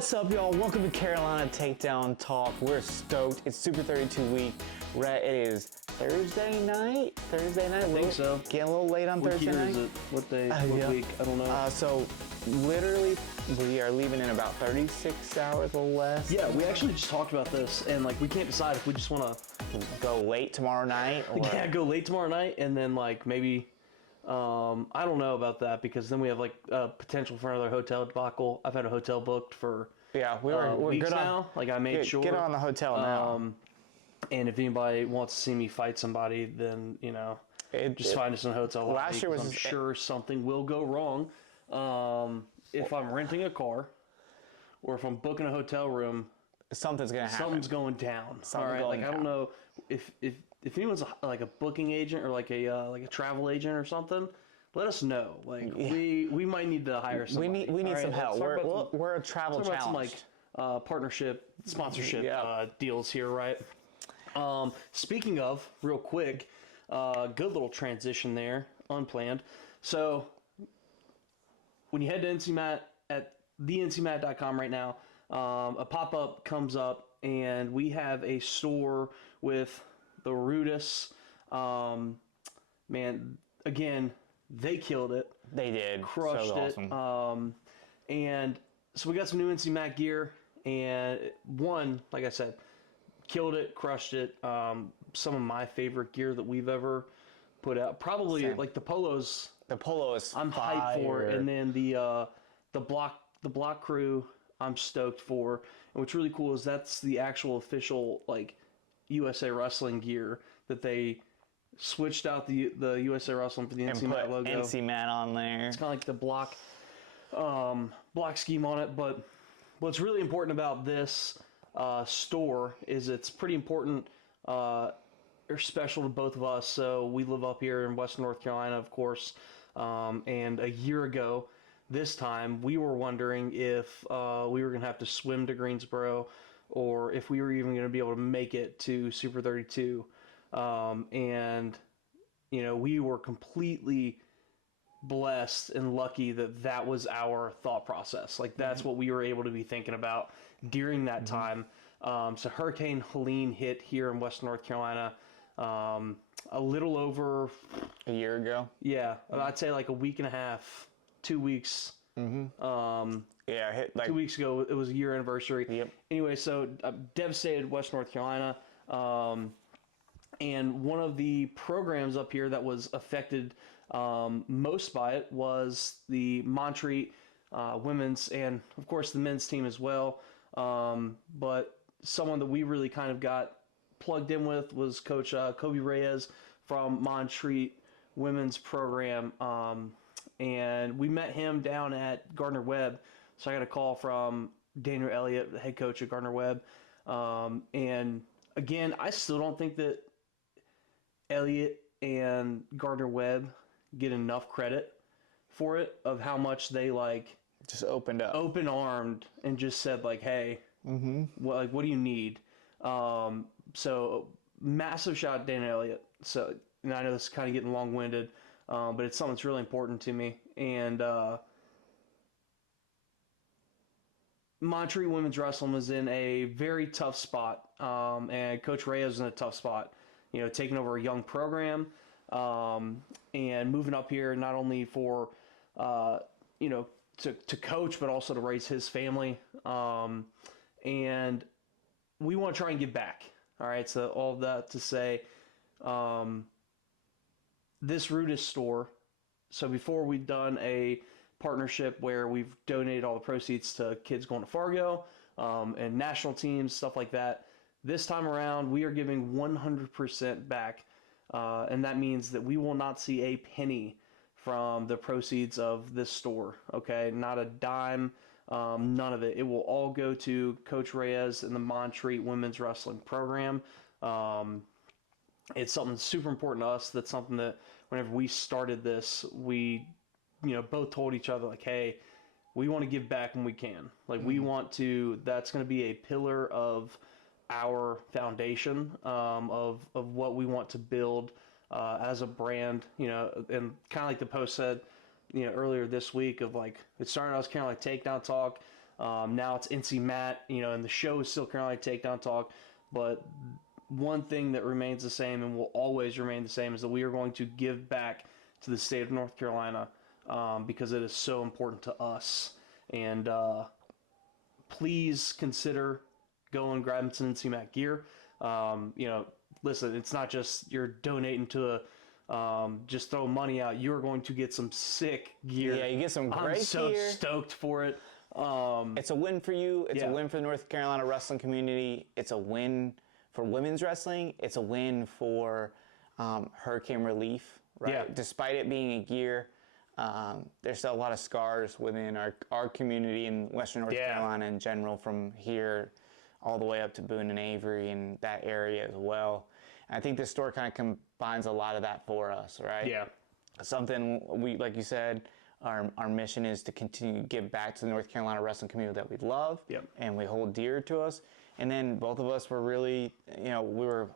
What's up, y'all? Welcome to Carolina Takedown Talk. We're stoked. It's Super-32 week. It is Thursday night? I think so. Getting a little late on What Thursday year night. is it? What day? What yeah. week? I don't know. So, literally, we are leaving in about 36 hours or less. Yeah, we actually just talked about this, and like we can't decide if we just want to go late tomorrow night. Or... Yeah, go late tomorrow night, and then like maybe I don't know about that because then we have like potential for another hotel debacle. I've had a hotel booked for we're weeks good now. Like I made sure get on the hotel now. And if anybody wants to see me fight somebody, then just find us in a hotel lobby. Last year was I'm sure something will go wrong. If I'm renting a car or if I'm booking a hotel room, something's gonna happen. Something's going down. All right, like I don't know if anyone's like a booking agent or like a travel agent or something. Let us know. Like we might need to hire somebody. We need some help. We're a travel challenge. Some like partnership, sponsorship deals here, right? Speaking of, real quick, good little transition there, unplanned. So when you head to NCMAT at thencmat.com right now, a pop-up comes up and we have a store with the Rudis. Man, again, they killed it. They did. Crushed it. Awesome. And so we got some new NCMAT gear, and one, like I said, killed it, crushed it. Some of my favorite gear that we've ever put out. Probably like the polos. The polo is I'm hyped for, and then the block crew I'm stoked for. And what's really cool is that's the actual official like USA Wrestling gear that they switched out the USA Wrestling for the NCMAT logo. NCMAT on there. It's kind of like the block scheme on it. But what's really important about this store is it's pretty important or special to both of us. So we live up here in Western North Carolina, of course. And a year ago, this time, we were wondering if we were going to have to swim to Greensboro or if we were even going to be able to make it to Super-32. And, we were completely blessed and lucky that that was our thought process. Like, that's what we were able to be thinking about during that time. So Hurricane Helene hit here in Western North Carolina a little over a year ago. Yeah, I'd say like a week and a half, 2 weeks. Hit like 2 weeks ago. It was a year anniversary. Yep. Anyway, so devastated West North Carolina, and one of the programs up here that was affected most by it was the Montreat women's and of course the men's team as well. But someone that we really kind of got plugged in with was Coach Kobe Reyes from Montreat women's program. And we met him down at Gardner-Webb. So I got a call from Daniel Elliott, the head coach at Gardner-Webb. And again, I still don't think that Elliott and Gardner-Webb get enough credit for it, of how much they like just opened up, open-armed, and just said like, hey, what do you need? So massive shout out to Daniel Elliott. So, and I know this is kind of getting long-winded, but it's something that's really important to me. And Montreat Women's Wrestling was in a very tough spot, and Coach Reyes was in a tough spot. Taking over a young program and moving up here not only for to coach, but also to raise his family. And we want to try and give back. All right, so all of that to say, this Rudis store. So before we've done a partnership where we've donated all the proceeds to kids going to Fargo and national teams, stuff like that. This time around, we are giving 100% back, and that means that we will not see a penny from the proceeds of this store, okay? Not a dime, none of it. It will all go to Coach Reyes and the Montreat Women's Wrestling Program. It's something super important to us. That's something that whenever we started this, we both told each other, like, hey, we want to give back when we can. Like, we want to, that's going to be a pillar of our foundation of what we want to build as a brand, and kind of like the post said, earlier this week of like, it started out as kind of like takedown talk. Now it's NC Matt, and the show is still Carolina Takedown Talk, but one thing that remains the same and will always remain the same is that we are going to give back to the state of North Carolina because it is so important to us. And please consider going grabbing some NC Matt gear. Listen, it's not just you're donating to just throw money out. You're going to get some sick gear. Yeah, you get some great gear. I'm so stoked for it. It's a win for you. It's a win for the North Carolina wrestling community. It's a win for women's wrestling. It's a win for hurricane relief, right? Yeah. Despite it being a year, there's still a lot of scars within our community in Western North Carolina in general, from here all the way up to Boone and Avery and that area as well. And I think this store kind of combines a lot of that for us, right? Yeah. Something we, like you said, our mission is to continue to give back to the North Carolina wrestling community that we love and we hold dear to us. And then both of us were really, we were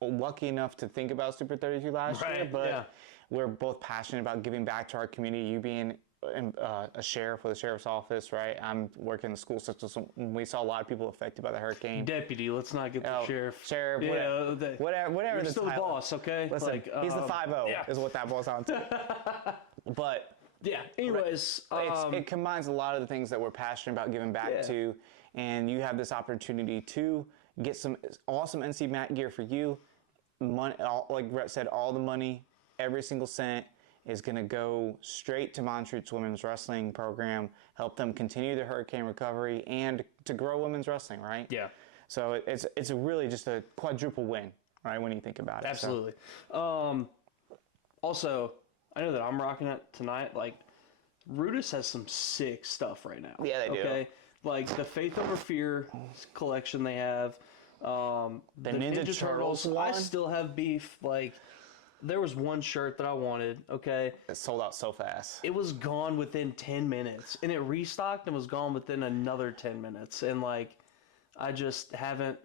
lucky enough to think about Super 32 last year, but we're both passionate about giving back to our community. You being a sheriff with the sheriff's office, right? I'm working in the school system. So we saw a lot of people affected by the hurricane. Deputy, let's not get the sheriff. Sheriff, whatever you're the still the boss, okay? Listen, he's the 5-0 is what that boils down to. But anyways, it combines a lot of the things that we're passionate about giving back to, and you have this opportunity to get some awesome NC Matt gear for you. Money, like Rhett said, all the money, every single cent is going to go straight to Montreat's women's wrestling program, help them continue their hurricane recovery, and to grow women's wrestling, right? Yeah. So it's really just a quadruple win, right, when you think about it. Absolutely. Also, I know that I'm rocking it tonight. Like, Rudis has some sick stuff right now. Yeah, they do. Okay? Like, the Faith Over Fear collection they have. The Ninja Turtles. I still have beef. Like, there was one shirt that I wanted, okay? It sold out so fast. It was gone within 10 minutes. And it restocked and was gone within another 10 minutes. And, like, I just haven't...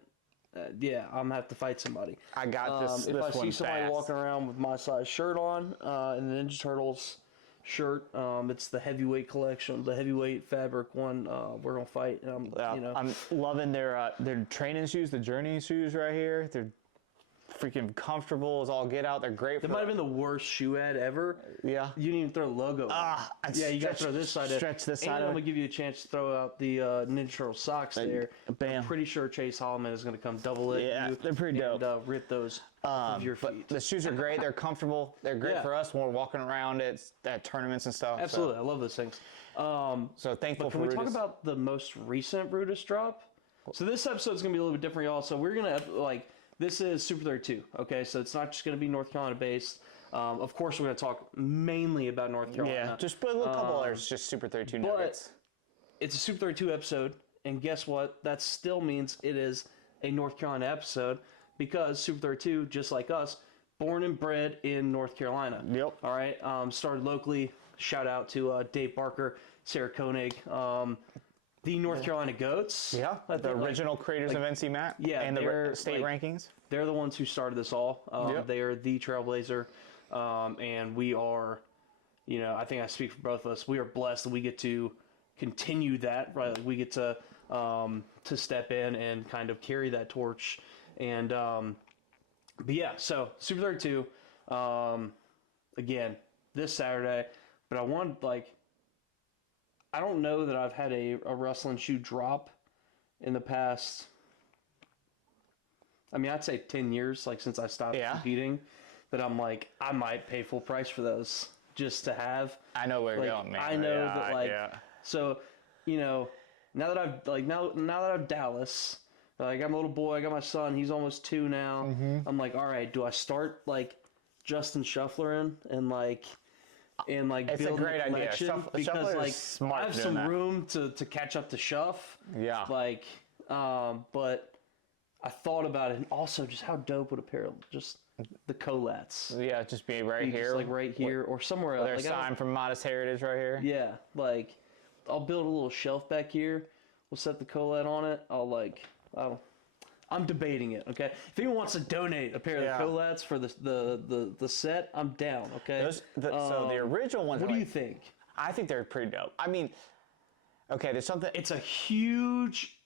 I'm going to have to fight somebody. I got this If this I see one somebody fast. walking around with my size shirt on, and the Ninja Turtles shirt, it's the heavyweight collection, the heavyweight fabric one, we're going to fight. I'm loving their training shoes, the Journey shoes right here. They're freaking comfortable as all get out. They're great. They might have been the worst shoe ad ever. Yeah. You didn't even throw a logo. You got to throw this side. Stretch this side. And I'm going to give you a chance to throw out the Ninja Turtle socks there. Bam. I'm pretty sure Chase Holloman is going to come double it. Yeah, they're pretty dope. And rip those off your feet. The shoes are great. They're comfortable. They're great for us when we're walking around at tournaments and stuff. Absolutely. I love those things. So thankful but for can we Rudis. talk about the most recent Brutus drop? So this episode's going to be a little bit different, y'all. So we're going to, this is Super 32, okay? So it's not just going to be North Carolina based. Of course, we're going to talk mainly about North Carolina. Yeah, just put a little couple others, just Super 32 nuggets. It's a Super 32 episode, and guess what? That still means it is a North Carolina episode because Super 32, just like us, born and bred in North Carolina. Yep. All right. Started locally. Shout out to Dave Barker, Sarah Koenig, the North Carolina Goats. Yeah, the original creators of NC Matt. Yeah, and the state rankings. They're the ones who started this all. Yep. They are the trailblazer, and we are, I think I speak for both of us. We are blessed that we get to continue that. Right, like we get to step in and kind of carry that torch. And but yeah, so Super 32 again this Saturday. But I want I don't know that I've had a wrestling shoe drop in the past. I mean, I'd say 10 years, since I stopped competing, that I'm I might pay full price for those just to have. I know where you're going, man. I know that, so, now that I've, now that I'm Dallas, I'm a little boy, I got my son, he's almost 2 now. Mm-hmm. I'm all right, do I start, Justin Shuffler in and, it's a great idea. Because is smart I have some room to catch up to Shuff. Yeah. But I thought about it, and also just how dope would a pair of just the colats. Yeah, just be right here. Just right here or somewhere else. There's a sign from Modest Heritage right here. Yeah, I'll build a little shelf back here. We'll set the colat on it. I'm debating it, okay? If anyone wants to donate a pair of the colats for the set, I'm down, okay? So the original ones. What do you think? I think they're pretty dope. I mean, Okay, there's something. It's a huge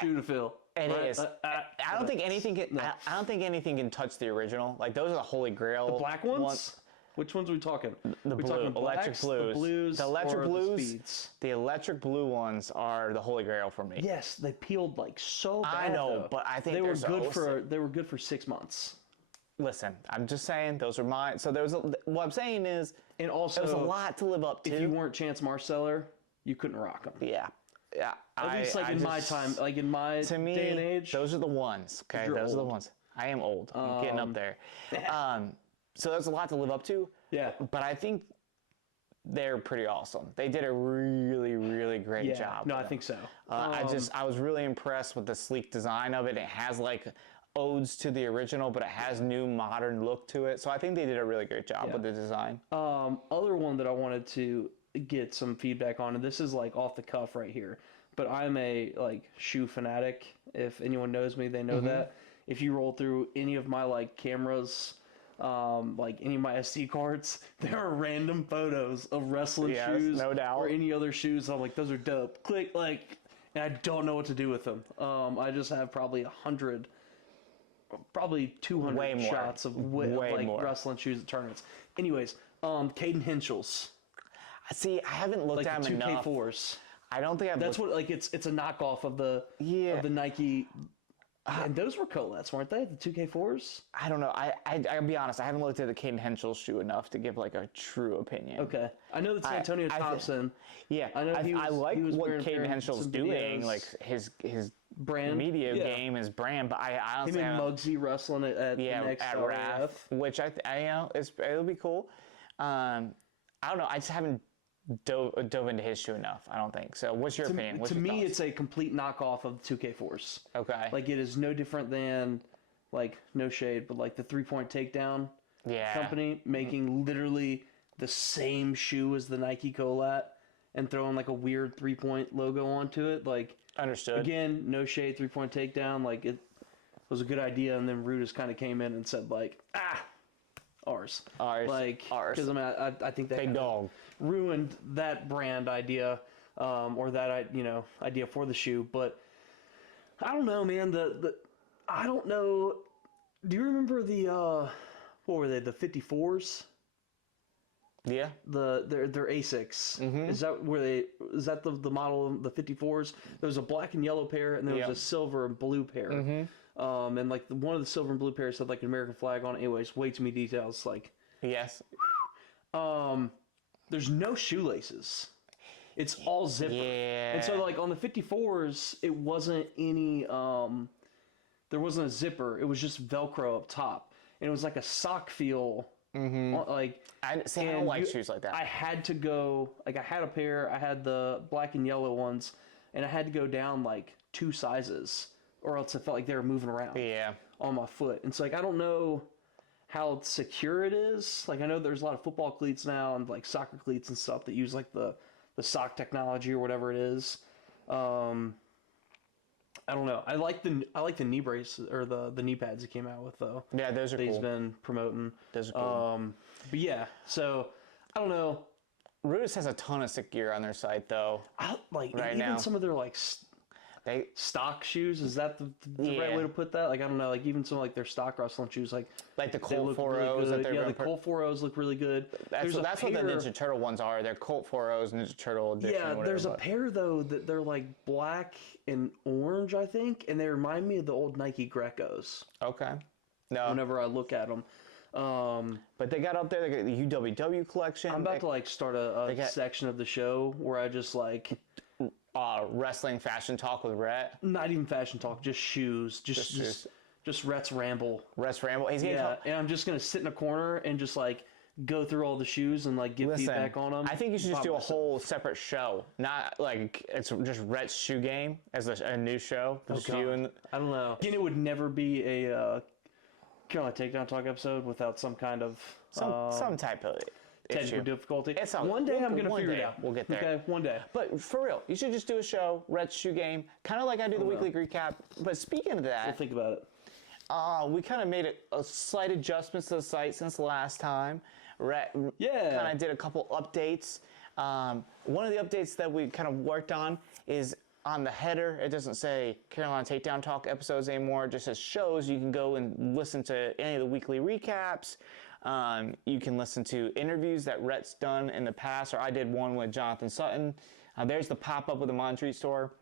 shoe to fill. It right? is. I don't think anything can. I don't think anything can touch the original. Like those are the holy grail. The black ones. Which ones are we talking? The blue, talking electric blacks, blues. The blues. The electric or blues. The speeds? The electric blue ones are the holy grail for me. Yes, they peeled like so bad. I know, though. but I think they were there's good also- they were good for 6 months. Listen, I'm just saying those are mine. So what I'm saying is, And also, there's a lot to live up to. if you weren't Chance Marceller, you couldn't rock them. Yeah. Yeah. At least like in my time, like in my To me, day and age. those are the ones. Okay, You're those are the old. ones. I am old. I'm getting up there. So there's a lot to live up to. Yeah. But I think they're pretty awesome. They did a really, really great Yeah. job. No, with I them. think so. I was really impressed with the sleek design of it. It has like odes to the original, but it has new modern look to it. So I think they did a really great job with the design. Other one that I wanted to get some feedback on, and this is like off the cuff right here, but I'm a like shoe fanatic. If anyone knows me, they know that. If you roll through any of my like cameras, like any of my SD cards, there are random photos of wrestling shoes, no doubt, or any other shoes. I'm like, those are dope. Click like, and I don't know what to do with them. I just have probably 100. Probably 200 Way more. shots of Way like more. wrestling shoes at tournaments. Anyways, Caden Henschel's, See, I haven't looked like at the them 2K4s. enough. I don't think I've That's looked. what like it's a knockoff of the Nike. And those were Colettes, weren't they? The 2K4s. I don't know. I'll be honest. I haven't looked at the Caden Henschel shoe enough to give like a true opinion. Okay, I know that's Antonio Thompson. Yeah, I know I like he was what wearing Caden Henschel's some doing, videos. like his Brand, media yeah. game, his brand. But I Him honestly, and Muggsy wrestling at the next at RAF. RAF, which I you know it'll be cool. I don't know. I just haven't dove into his shoe enough. I don't think so. What's your opinion? What's To your me, thoughts? it's a complete knockoff of the 2K4s. Okay. Like it is no different than, like no shade, but like the 3-point takedown company making literally the same shoe as the Nike Colette and throwing like a weird 3-point logo onto it. Like Understood. again, no shade, 3-point takedown. Like it was a good idea, and then Rudis kind of came in and said like, ours. Like Ours. because I mean I think that Big kinda dog. ruined that brand idea, or that idea for the shoe. But I don't know, man. I don't know. Do you remember the what were they? The 54s? Yeah. Their Asics. Is that where they? Is that the model of the 54s? There was a black and yellow pair, and there was a silver and blue pair. And like one of the silver and blue pairs had like an American flag on it. Anyways, way too many details. Like Yes. there's no shoelaces. It's all zipper. Yeah. And so like on the 54s, it wasn't any there wasn't a zipper. It was just Velcro up top. And it was like a sock feel. Like I don't like shoes like that. I had to go like I had a pair, I had the black and yellow ones, and I had to go down like 2 sizes or else it felt like they were moving around on my foot. And so like I don't know how secure it is. Like I know there's a lot of football cleats now and like soccer cleats and stuff that use like the sock technology or whatever it is. I don't know. I like the knee brace or the knee pads he came out with though. Yeah, those are that cool. He's been promoting. Those are cool. But yeah, so I don't know. Rudis has a ton of sick gear on their site though. Like Right even now. some of their like They stock shoes, is that the right way to put that? Like I don't know. Like even some like their stock wrestling shoes, like the they Colt look 4.0s really that good. they're Yeah, the gonna Colt 4.0s look really good. That's what the Ninja Turtle ones are. They're Colt 4.0s, Ninja Turtle edition. Yeah, or whatever, there's a pair though that they're like black and orange, I think, and they remind me of the old Nike Grecos. Okay. No. Whenever I look at them, but they got up there. They got the UWW collection. I'm about to like start a section of the show where I just like wrestling fashion talk with Rhett. not even fashion talk, just shoes, just Rhett's ramble. Rhett's ramble. He's getting and I'm just gonna sit in a corner and just like go through all the shoes and like give feedback on them. I think you should just do a whole separate show, not like it's just Rhett's shoe game as a new show. Just you and I don't know. Again, it would never be a Carolina Takedown Talk episode without some kind of some type of technical issue. difficulty. It's one day I'm gonna figure it out. We'll get there. Okay, one day. But for real, you should just do a show, Rhett's shoe game, kind of like I do the weekly recap. But speaking of that, We'll think about it. we kind of made a slight adjustments to the site since the last time. Rhett kind of did a couple updates. One of the updates that we kind of worked on is on the header. It doesn't say Carolina Takedown Talk episodes anymore. It just says shows. You can go and listen to any of the weekly recaps. You can listen to interviews that Rhett's done in the past, or I did one with Jonathan Sutton. There's the pop-up with the Mon Treat store.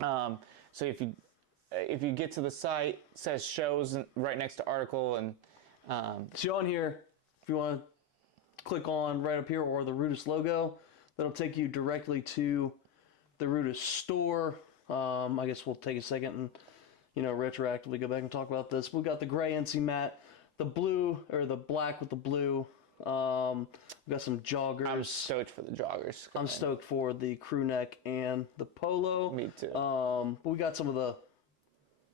So if you get to the site, it says shows right next to article, and so on here, if you want to click on right up here or the Rudis logo, that'll take you directly to the Rudis store. I guess we'll take a second and retroactively go back and talk about this. We've got the gray NC mat, the blue or the black with the blue. We've got some joggers. I'm stoked for the joggers. I'm stoked for the crew neck and the polo. Me too. But we got some of the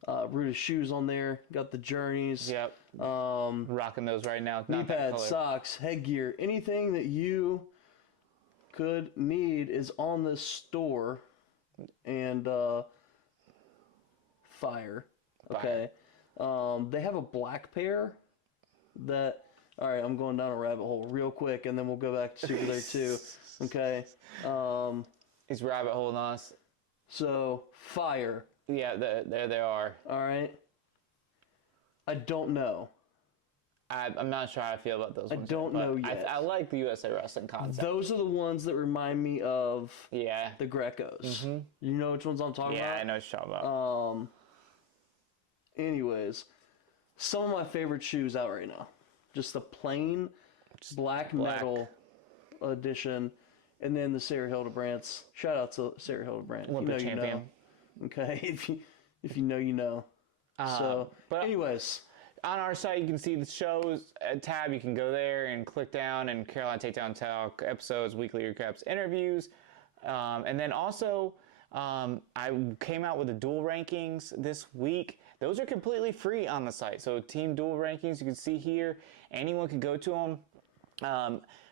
Rudis shoes on there. Got the Journeys. Yep. Rocking those right now. Knee pads, socks, headgear, anything that you could need is on this store. And fire. Okay. They have a black pair that. All right, I'm going down a rabbit hole real quick, and then we'll go back to Super-32. Okay. He's rabbit holing us. So, fire. Yeah, there they are. All right. I don't know. I'm not sure how I feel about those ones. I don't know yet. I like the USA Wrestling concept. Those are the ones that remind me of the Grecos. Mm-hmm. You know which ones I'm talking about? Yeah, I know what you're talking about. Anyways, some of my favorite shoes out right now. Just the plain black metal edition, and then the Sarah Hildebrandt. Shout out to Sarah Hildebrandt. Olympic champion. You know. Okay, if you know, you know. But anyways, on our site you can see the shows tab. You can go there and click down, and Carolina Takedown Talk episodes, weekly recaps, interviews, and then also I came out with the dual rankings this week. Those are completely free on the site. So team dual rankings, you can see here. Anyone can go to them.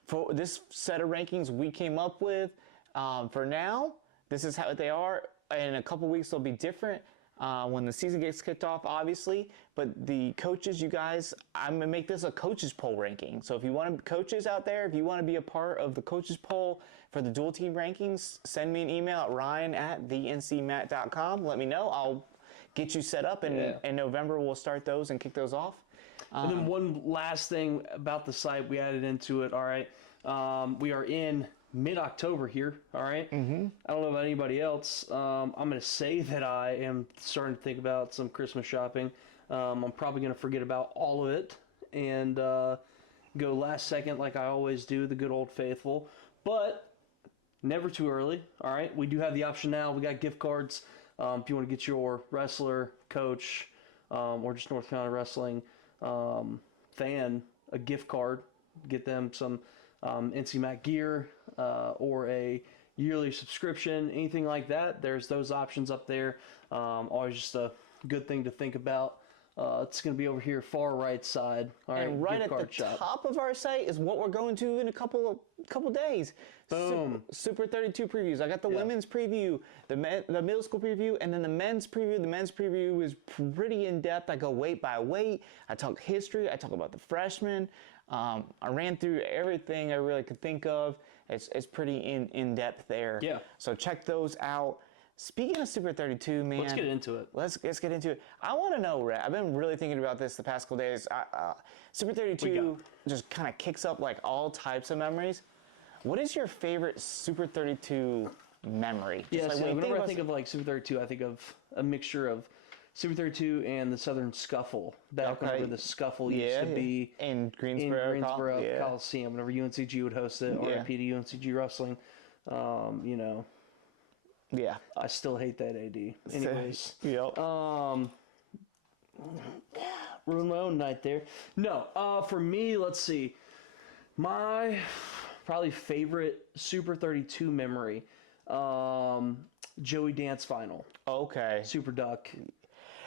For this set of rankings we came up with, for now, this is how they are. In a couple weeks, they'll be different when the season gets kicked off, obviously. But the coaches, you guys, I'm going to make this a coaches poll ranking. So if you want coaches out there, if you want to be a part of the coaches poll for the dual team rankings, send me an email at ryan@thencmat.com. Let me know. I'll get you set up, and in November we'll start those and kick those off. And then one last thing about the site we added into it. All right, we are in mid-October here. All right, I don't know about anybody else. I'm going to say that I am starting to think about some Christmas shopping. I'm probably going to forget about all of it and go last second like I always do, the good old faithful. But never too early. All right, we do have the option now. We got gift cards. If you want to get your wrestler, coach, or just North Carolina Wrestling fan a gift card, get them some NC Mac gear or a yearly subscription, anything like that. There's those options up there. Always just a good thing to think about. It's going to be over here, far right side. All right, and right at the top of our site is what we're going to in a couple days. Boom. Super-32 previews. I got the women's preview, the middle school preview, and then the men's preview. The men's preview is pretty in-depth. I go weight by weight. I talk history. I talk about the freshmen. I ran through everything I really could think of. It's pretty in-depth there. Yeah. So check those out. Speaking of Super-32, man. Let's get into it. Let's get into it. I want to know, Rhett, I've been really thinking about this the past couple days. Super-32 just kind of kicks up like all types of memories. What is your favorite Super-32 memory? Yeah, so whenever I think of like Super-32, I think of a mixture of Super-32 and the Southern Scuffle. Back whenever the Scuffle used to be in Greensboro Coliseum, whenever UNCG would host it, RIP to UNCG Wrestling. Yeah. I still hate that AD. Anyways. Yep. Ruined my own night there. No, for me, let's see. My probably favorite Super-32 memory, Joey Dance Final. Okay. Super Duck.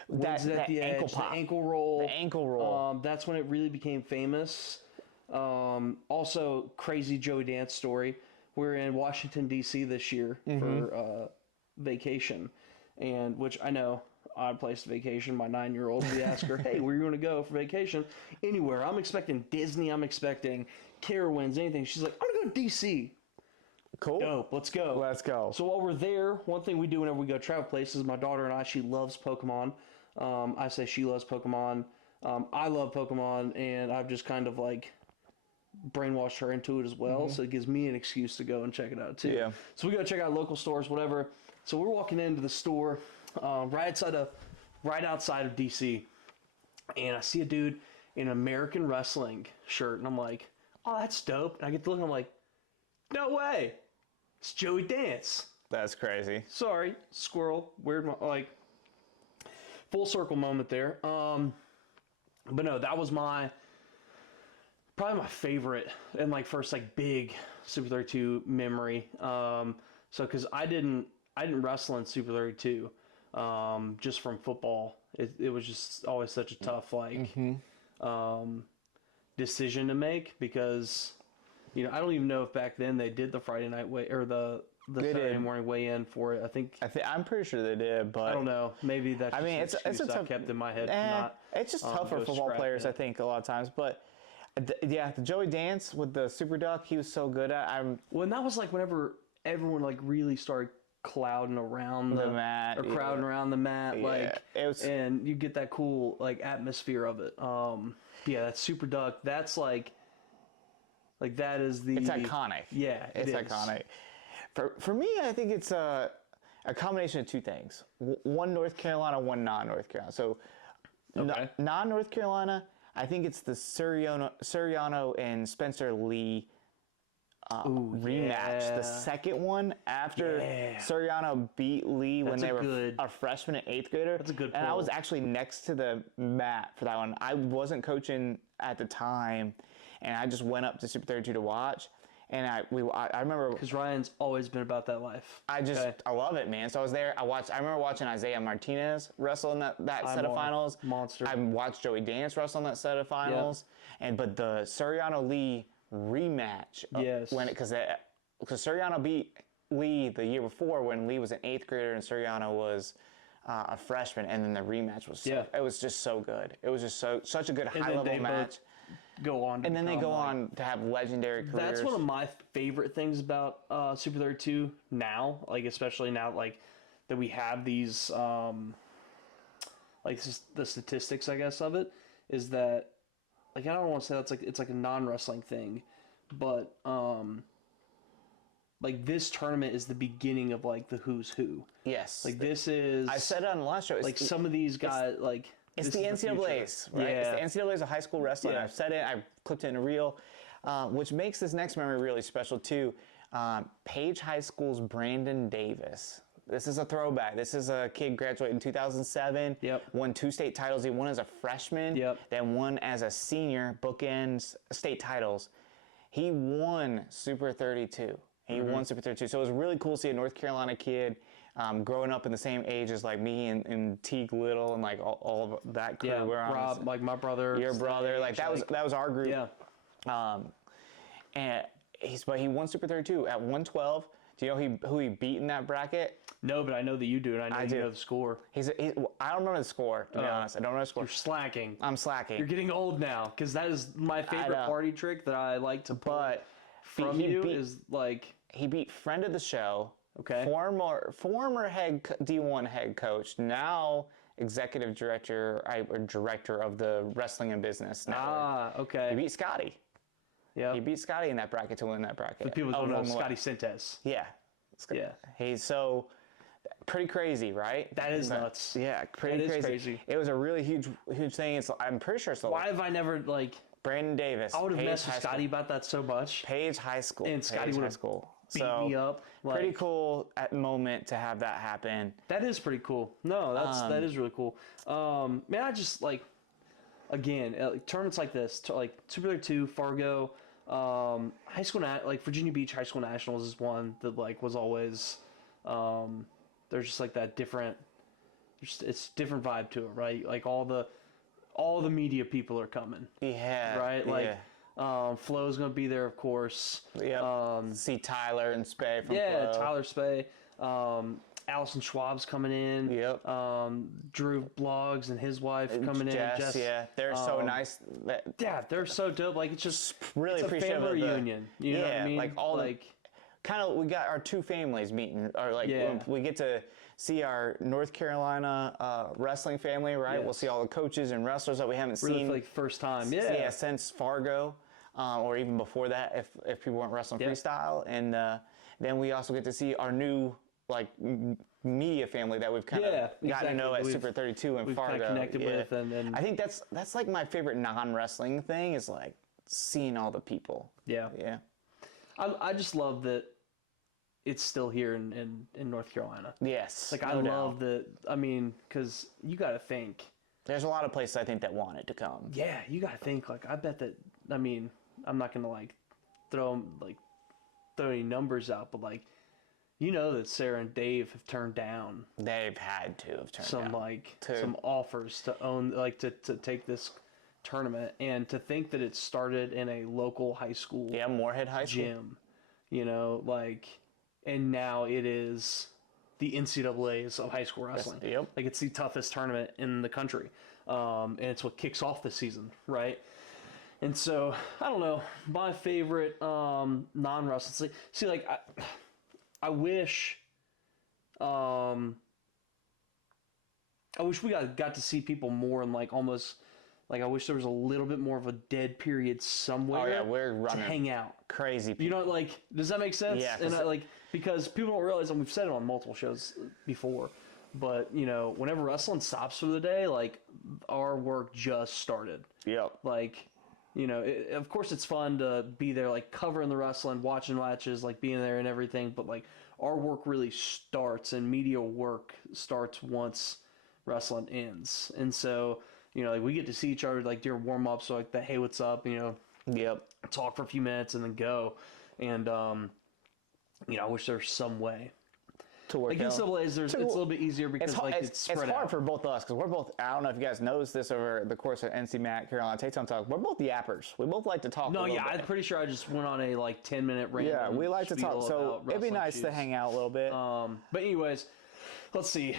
That at the ankle edge, pop. the ankle roll. The ankle roll. That's when it really became famous. Also, crazy Joey Dance story. We're in Washington, D.C. this year for vacation, and which I know, odd place to vacation. My 9-year-old, we ask her, hey, where are you going to go for vacation? Anywhere. I'm expecting Disney. I'm expecting Carowinds, anything. She's like, I'm going to go to D.C. Cool. Dope. Let's go. Let's go. So while we're there, one thing we do whenever we go travel places, my daughter and I, she loves Pokemon. I say she loves Pokemon. I love Pokemon, and I've just kind of like brainwashed her into it as well. So it gives me an excuse to go and check it out too. Yeah. So we go check out local stores, whatever. So we're walking into the store right outside of DC, and I see a dude in an American wrestling shirt, and I'm like, oh, that's dope. And I get to look, and I'm like, no way. It's Joey Dance. That's crazy. Sorry, squirrel. Weird, like, full circle moment there. But no, that was probably my favorite and like first like big Super 32 memory. So because I didn't wrestle in Super 32, just from football. It was just always such a tough like decision to make because. You know, I don't even know if back then they did the Friday night or the Saturday morning weigh-in for it. I'm pretty sure they did, but I don't know. Maybe that's just it's a tough. I kept in my head. It's just tough for football players, I think, a lot of times. But the Joey Dance with the Super Duck, he was so good at. Well, and that was like whenever everyone like really started clouding around the mat, or crowding around the mat, like it was, and you get that cool like atmosphere of it. Yeah, that Super Duck. That's like that is the. It's iconic. Yeah, it's iconic. For me, I think it's a combination of two things. One North Carolina, one non-North Carolina. So non-North Carolina, I think it's the Suriano and Spencer Lee rematch. The second one after Suriano beat Lee when they were a freshman and eighth grader. That's a good pull. And I was actually next to the mat for that one. I wasn't coaching at the time. And I just went up to Super 32 to watch, and I remember because Ryan's always been about that life. I love it, man. So I was there. I remember watching Isaiah Martinez wrestle in that set of finals. Monster. I watched Joey Dance wrestle in that set of finals, but the Suriano Lee rematch. Yes. Because Suriano beat Lee the year before when Lee was an eighth grader and Suriano was a freshman, and then the rematch was it was just so good. It was just such a good high level match. Go on to and then they go on to have legendary careers. That's one of my favorite things about Super 32 now, like especially now like that we have these like the statistics I guess of it is that like I don't want to say that's like it's like a non-wrestling thing, but like this tournament is the beginning of like the who's who. Yes. Like this is I said it on the last show. Like some of these guys like it's the NCAA's, right? Yeah. It's the NCAA's of high school wrestling. Yeah. I've said it. I've clipped it in a reel, which makes this next memory really special too. Page High School's Brandon Davis. This is a throwback. This is a kid graduated in 2007. Yep. Won 2 state titles. He won as a freshman. Yep. Then won as a senior. Bookends state titles. He won Super 32. He won Super 32. So it was really cool to see a North Carolina kid. Growing up in the same age as like me and Teague Little and like all of that crew. Yeah, Rob, like my brother. Your brother, like that was our group. Yeah. And he won Super 32 at 112. Do you know who he beat in that bracket? No, but I know that you do, and I know you know the score. I don't remember the score, to be honest. I don't remember the score. You're slacking. I'm slacking. You're getting old now, because that is my favorite party trick that I like to pull from you is like... He beat friend of the show, okay, former D1 head coach, now executive director or director of the Wrestling and Business Network. Ah, okay. He beat Scotty. Yeah. He beat Scotty in that bracket to win that bracket. For people don't know, Scotty Sintez. Yeah. Yeah. He's so pretty crazy, right? That is nuts. Yeah, pretty crazy. It was a really huge thing. I'm pretty sure so. Why have I never like Brandon Davis? I would have messed with Scotty about that so much. Page High School. And Scotty would have beat me up. Like, pretty cool moment to have that happen. That is pretty cool. No, that is really cool. Man, I just like again tournaments like this, like Super 32, Fargo, high school like Virginia Beach High School Nationals is one that like was always there's just like that different. It's different vibe to it, right? Like all the media people are coming. Yeah. Right. Like. Flo's gonna be there, of course. Yeah. See Tyler and Spey from Flo. Flo. Tyler Spey. Allison Schwab's coming in. Yep. Drew Blogs and his wife coming in. Jess, yeah, they're so nice. Yeah, they're so dope. Like it's just really it's a appreciative family of reunion. You know what I mean? Like all kind of, we got our two families meeting, or like Yeah. we get to see our North Carolina wrestling family, right? Yes. We'll see all the coaches and wrestlers that we haven't Really seen for, like, first time. Yeah. since Fargo, or even before that, if people weren't wrestling freestyle. And then we also get to see our new like media family that we've kind of gotten to know at Super-32 and Fargo. Kind of connected with, and I think that's like my favorite non-wrestling thing is like seeing all the people. Yeah. Yeah. I just love that it's still here in North Carolina. Yes. Like, I love that. I mean, because you got to think. There's a lot of places I think that want it to come. Yeah, you got to think. Like, I bet that. I mean, I'm not gonna like throw any numbers out, but like, you know that Sarah and Dave have turned down. They've had to have turned some down. Some offers to own, like, to take this tournament, and to think that it started in a local high school. Yeah, Moorhead High School gym. You know, like, and now it is the NCAA's of high school wrestling. Yep. Like, it's the toughest tournament in the country, and it's what kicks off the season, right? And so, I don't know, my favorite non-wrestling. See, like, I wish we got to see people more, and like almost like I wish there was a little bit more of a dead period somewhere. Oh yeah, we're running to hang out. Crazy people. You know, like, does that make sense? Yeah. And because people don't realize, and we've said it on multiple shows before, but you know, whenever wrestling stops for the day, like, our work just started. Yep. Like, you know, of course it's fun to be there, like, covering the wrestling, watching matches, like, being there and everything, but like, our work really starts, and media work starts once wrestling ends. And so, you know, like, we get to see each other like during warm-ups, so like the hey, what's up, you know. Yep. Talk for a few minutes and then go. And you know, I wish there was some way to work like out. NCAA's, it's a little bit easier because it's spread it's hard out. for both of us because we're both. I don't know if you guys noticed this over the course of NC Matt Carolina Takedown Talk. We're both yappers. We both like to talk. No, a little yeah, bit. I'm pretty sure I just went on a like 10-minute rant. Yeah, we like to talk. So it'd be nice to hang out a little bit. But anyways, let's see.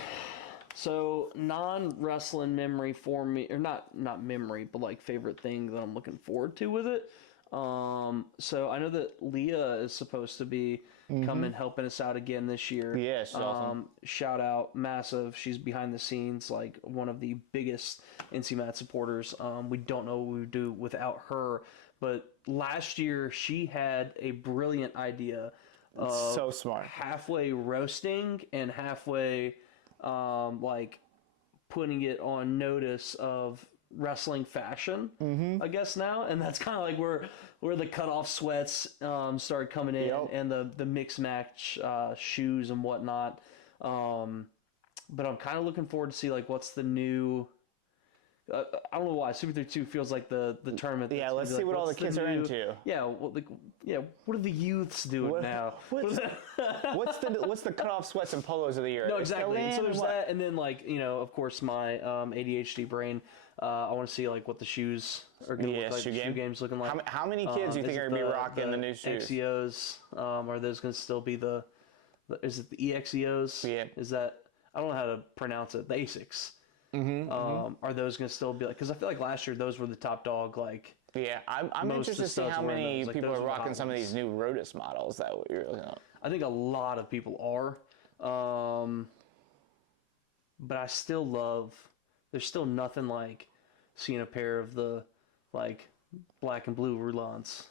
So non-wrestling memory for me, or not memory, but like favorite thing that I'm looking forward to with it. So I know that Leah is supposed to be coming helping us out again this year. Yeah, she's awesome. Shout out, massive. She's behind the scenes, like one of the biggest NCMAT supporters. We don't know what we would do without her. But last year she had a brilliant idea of so smart. Halfway roasting and halfway like putting it on notice of wrestling fashion, I guess now, and that's kind of like where the cutoff sweats started coming in, and the mix match shoes and whatnot. But I'm kind of looking forward to see like what's the new. I don't know why Super-32 feels like the tournament. Yeah, let's see what all the kids are into. Yeah, what are the youths doing now? What's the cutoff sweats and polos of the year? No, exactly. And so there's that, and then like, you know, of course my ADHD brain. I want to see like what the shoes are going to look like. Shoe game's looking like. How many kids do you think are going to be rocking the new shoes? XEOs. Are those going to still be the? Is it the EXEOs? Yeah. Is that? I don't know how to pronounce it. The ASICs. Are those going to still be like? Because I feel like last year those were the top dog. Like. Yeah, I'm interested to see how many people are rocking some of these new Rotus models that we're looking at. I think a lot of people are. But I still love. There's still nothing like seeing a pair of the like black and blue Roulants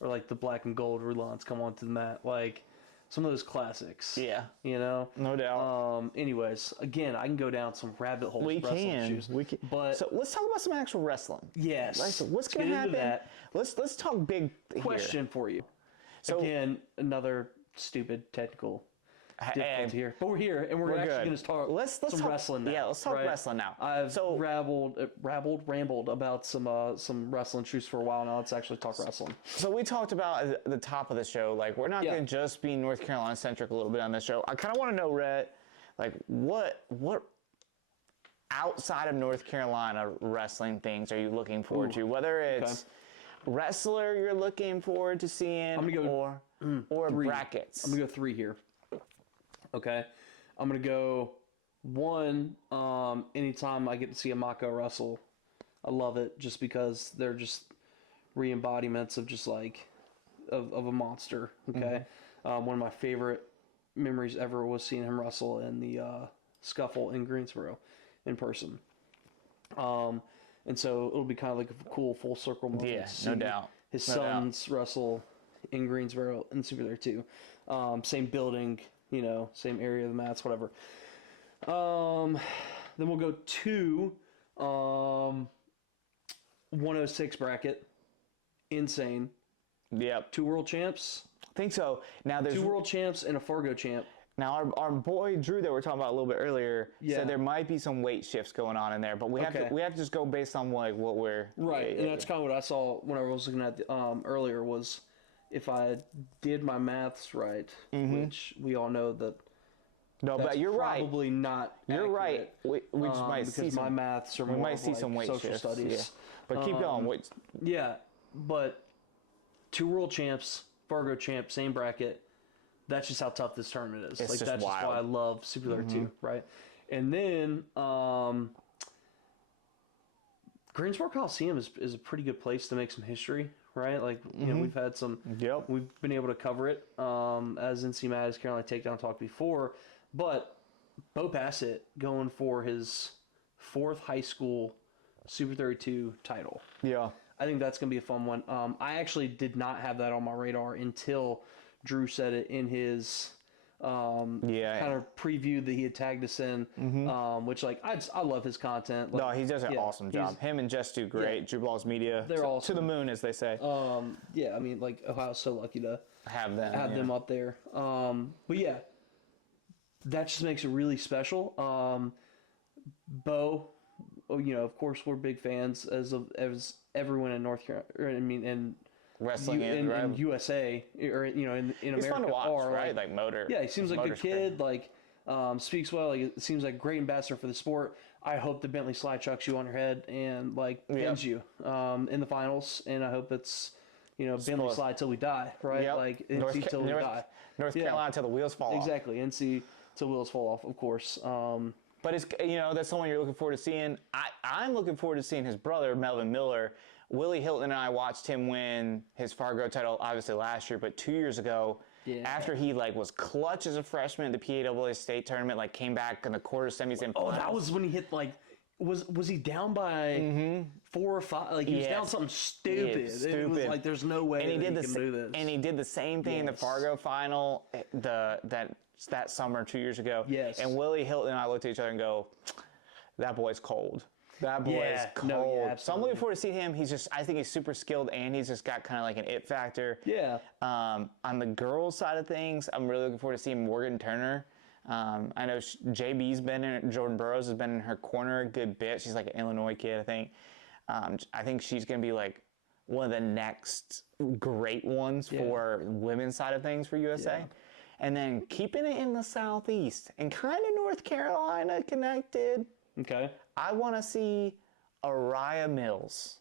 or like the black and gold Roulants come onto the mat. Like some of those classics. Yeah. You know? No doubt. Anyways, again, I can go down some rabbit holes. We can. But so let's talk about some actual wrestling. Yes. Like, what's going to happen? Let's talk big question for you. So again, another stupid technical difficulty here, but we're here, and we're actually going to talk some wrestling now. Yeah, let's talk wrestling now. I've rambled about some wrestling truths for a while now. Let's actually talk wrestling. So we talked about at the top of the show, like we're not going to just be North Carolina centric a little bit on this show. I kind of want to know, Rhett, like what outside of North Carolina wrestling things are you looking forward to? Whether it's wrestler you're looking forward to seeing, or brackets. I'm gonna go 3 here. Okay, I'm gonna go 1. Anytime I get to see a Mako wrestle, I love it just because they're just re-embodiments of just like of a monster. Okay, One of my favorite memories ever was seeing him wrestle in the scuffle in Greensboro in person. And so it'll be kind of like a cool full circle moment. Yeah, to see no doubt. His sons wrestle in Greensboro in Super-32. Same building, same area of the mats, whatever. Then we'll go to 106 bracket. Insane. Yep. 2 world champs. I think so. Now there's 2 world champs and a Fargo champ. Now our boy Drew that we are talking about a little bit earlier said there might be some weight shifts going on in there, but we have to just go based on what we're right. And that's kind of what I saw when I was looking at earlier was if I did my maths right, which we all know that. No, but you're probably right. Not. You're accurate, right. We just might because see some. My maths are more we might see some weight social shifts. studies. Yeah. But keep going. Wait. Yeah, but 2 world champs, Fargo champ, same bracket. That's just how tough this tournament is. It's just that's wild. just why I love Super-32, right? And then Greensboro Coliseum is a pretty good place to make some history, right? Like we've had some. Yep. We've been able to cover it as NC Matt's Carolina Takedown talked before, but Bo Bassett going for his 4th high school Super-32 title. Yeah. I think that's going to be a fun one. I actually did not have that on my radar until Drew said it in his kind of preview that he had tagged us in, which I love his content. No, he does an awesome job. Him and Jess do great. Yeah. Drew Balls Media, They're awesome. to the moon, as they say. I mean, Ohio's so lucky to have them up there. But yeah, that just makes it really special. Bo, of course, we're big fans as everyone in North Carolina. I mean, and wrestling in USA or in America. He's fun to watch, right? Like motor. Yeah, he seems like a good kid. Like speaks well. Like, it seems like a great ambassador for the sport. I hope the Bentley slide chucks you on your head and pins you in the finals. And I hope it's Bentley slide till we die, right? Yep. Like NC till we die. North Carolina till the wheels fall off. Exactly, NC till wheels fall off, of course. But it's that's someone you're looking forward to seeing. I'm looking forward to seeing his brother Melvin Miller. Willie Hilton and I watched him win his Fargo title, obviously last year, but 2 years ago, after he was clutch as a freshman at the PAAA state tournament, came back in the quarter semis and finals. Oh, that was when he hit was he down by 4 or 5? He was down something stupid. Yeah, stupid. It was there's no way he can do this. And he did the same thing in the Fargo final that summer 2 years ago. Yes. And Willie Hilton and I looked at each other and go, that boy's cold. That boy is cold. No, So I'm looking forward to see him. I think he's super skilled, and he's just got kind of an it factor. Yeah. On the girls' side of things, I'm really looking forward to seeing Morgan Turner. I know JB's Jordan Burroughs has been in her corner a good bit. She's an Illinois kid, I think. I think she's going to be one of the next great ones for women's side of things for USA. Yeah. And then keeping it in the Southeast and kind of North Carolina connected. Okay. I want to see Araya Mills.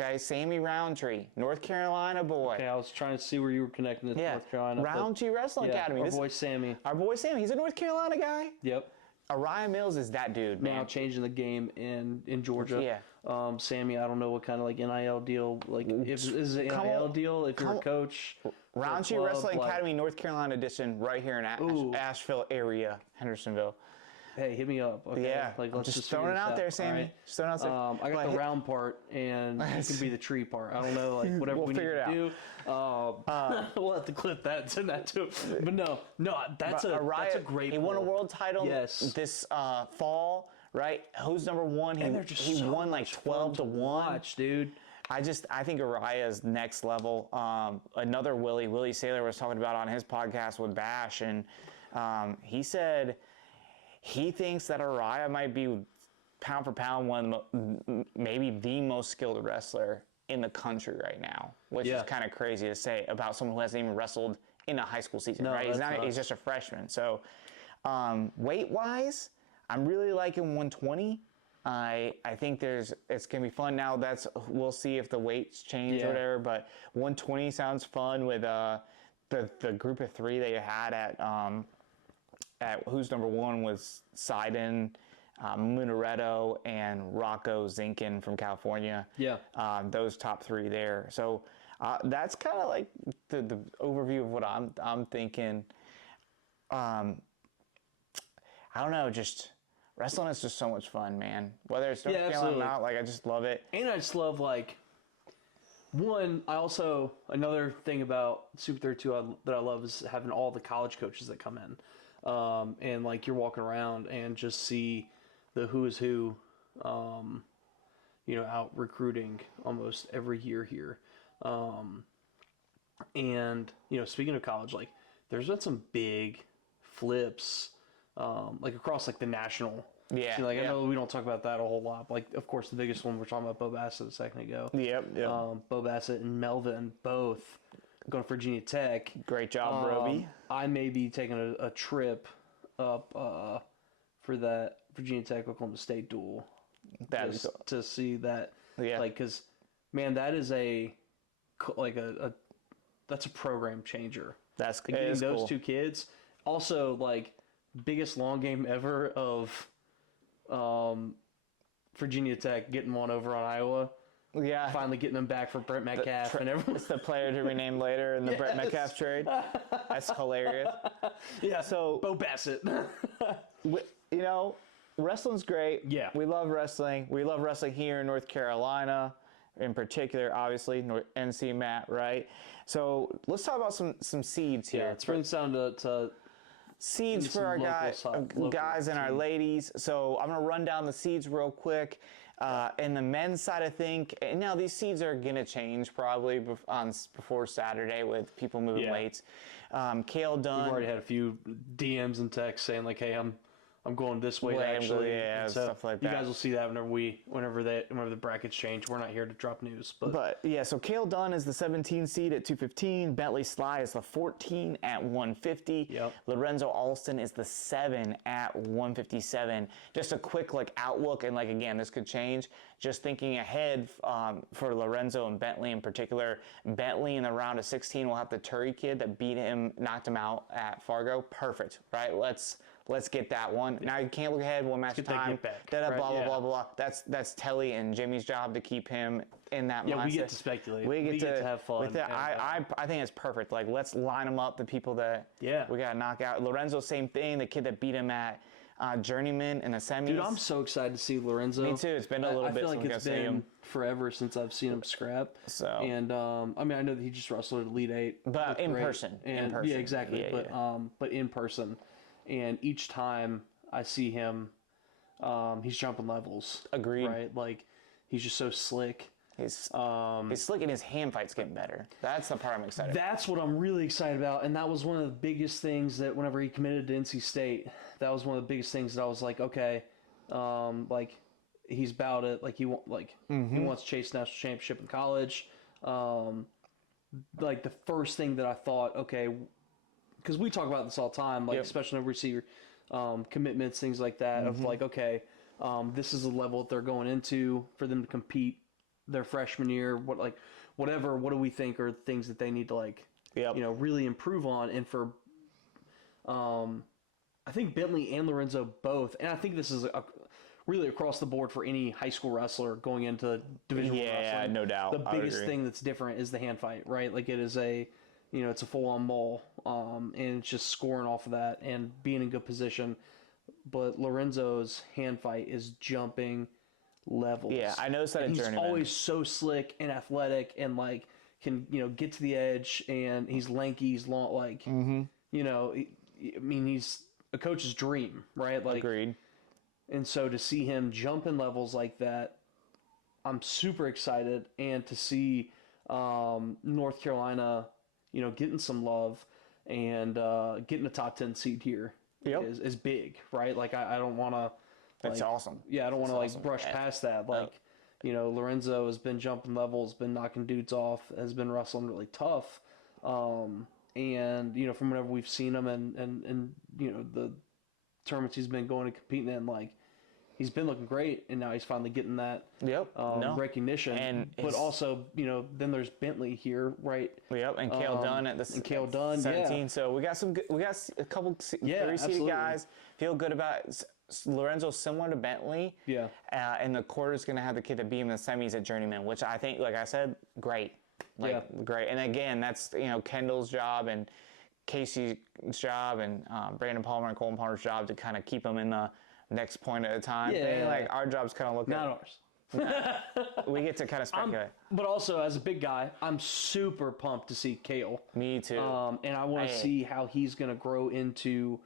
Okay, Sammy Roundtree, North Carolina boy. Okay, I was trying to see where you were connecting it to North Carolina. Roundtree Wrestling Academy. Our boy Sammy. Our boy Sammy. He's a North Carolina guy. Yep. Araya Mills is that dude, man. Now changing the game in Georgia. Yeah. Sammy, I don't know what kind of NIL deal. Is it an NIL deal if you're a coach? Roundtree Wrestling Academy, North Carolina edition, right here in Asheville area, Hendersonville. Hey, hit me up. Okay? Yeah, let's just throwing it out there, Sammy. Right? Just throwing it out there. I got the round part, and you can be the tree part. I don't know, whatever we'll we need figure to do. We'll have to clip that and send that to him. But no, that's a great. He won a world title this fall, right? Who's number one? He won 12 to 1. Watch, dude. I think Araya's next level. Another Willie Saylor was talking about on his podcast with Bash, and he said he thinks that Araya might be pound for pound maybe the most skilled wrestler in the country right now, which is kind of crazy to say about someone who hasn't even wrestled in a high school season, right? He's just a freshman. So weight-wise, I'm really liking 120. I think it's gonna be fun. Now we'll see if the weights change or whatever, but 120 sounds fun with the group of 3 that you had at who's number 1 was Seiden, Munaretto, and Rocco Zinkin from California. Yeah. Those top 3 there. So That's kind of like the overview of what I'm thinking. I don't know, just wrestling is just so much fun, man. Whether it's North Carolina or not, like I just love it. And I just love like another thing about Super-32 that I love is having all the college coaches that come in, and like you're walking around and just see the who is who, out recruiting almost every year here, and speaking of college, like there's been some big flips, like across like the national. Yeah. I know we don't talk about that a whole lot. Like, of course, the biggest one we're talking about Bo Bassett a second ago. Yep. Bo Bassett and Melvin both going to Virginia Tech. Great job, Roby. I may be taking a trip up for that Virginia Tech Oklahoma State duel. To see that. Yeah. Like, because, man, that is that's a program changer. That's and getting those two kids. Also, like, biggest long game ever of Virginia Tech getting one over on Iowa. Yeah. Finally getting them back for Brett Metcalf and everyone. It's the player to be named later in the Brett Metcalf trade. That's hilarious. Yeah. So Bo Bassett. Wrestling's great. Yeah. We love wrestling. We love wrestling here in North Carolina, in particular, obviously, NC Matt, right? So let's talk about some seeds here. Yeah, let's bring this down to seeds for our guys and our ladies. So I'm going to run down the seeds real quick. In the men's side, I think, and now these seeds are going to change probably before Saturday with people moving weights. Cale Dunn. We've already had a few DMs and texts saying like, hey, I'm going this way actually. Yeah, so stuff like that. You guys will see that whenever the brackets change. We're not here to drop news. But yeah, so Cale Dunn is the 17 seed at 215. Bentley Sly is the 14 at 150. Yep. Lorenzo Alston is the 7 at 157. Just a quick outlook, and again, this could change. Just thinking ahead for Lorenzo and Bentley in particular. Bentley in the round of 16 will have the Turry kid that knocked him out at Fargo. Perfect, right? Let's get that one. Now you can't look ahead one match at a time. Blah blah. That's Telly and Jimmy's job to keep him in that mindset. Yeah, we get to speculate. We get to have fun. I think it's perfect. Let's line them up. The people that we gotta knock out. Lorenzo, same thing. The kid that beat him at Journeyman in the semis. Dude, I'm so excited to see Lorenzo. Me too. It's been a little bit. I feel like it's been forever since I've seen him scrap. So and I know that he just wrestled at Elite 8, but in person. Yeah, exactly. But in person. And each time I see him, he's jumping levels. Agreed. Right? He's just so slick. He's slick, and his hand fight's getting better. That's the part I'm excited about. That's what I'm really excited about. And that was one of the biggest things that whenever he committed to NC State, that was one of the biggest things that I was like, okay, he's about it. He wants to chase national championship in college. The first thing that I thought, okay, because we talk about this all the time, especially whenever we see commitments, things like that, of okay, this is the level that they're going into for them to compete their freshman year. What do we think are things that they need to really improve on? And for I think Bentley and Lorenzo both, and I think this is really across the board for any high school wrestler going into Division I wrestling. Yeah, no doubt. The biggest thing that's different is the hand fight, right? It is it's a full-on ball, and it's just scoring off of that and being in good position. But Lorenzo's hand fight is jumping levels. Yeah, I noticed that at Journeyman. He's always so slick and athletic and can get to the edge, and he's lanky, he's long, he's a coach's dream, right? Agreed. And so to see him jump in levels like that, I'm super excited, and to see North Carolina, getting some love and getting a top 10 seed here is big, right? I don't want to. That's awesome. Yeah, I don't want to brush past that. Lorenzo has been jumping levels, been knocking dudes off, has been wrestling really tough, and from whenever we've seen him and the tournaments he's been going and competing in, he's been looking great, and now he's finally getting that recognition. But also, then there's Bentley here, right? Yep, and Cale Dunn at the 17. Yeah. So we got a couple 3-seeded guys. Feel good about it. Lorenzo's similar to Bentley. Yeah. And the quarter's going to have the kid that beat him in the semis at Journeyman, which I think, like I said, great. great. And again, that's Kendall's job and Casey's job and Brandon Palmer and Colton Palmer's job to kind of keep them in the next point at a time. Yeah. Like our job's kind of look Not at ours. we get to kind of speculate. But also, as a big guy, I'm super pumped to see Kale. Me too. And I want to see how he's going to grow into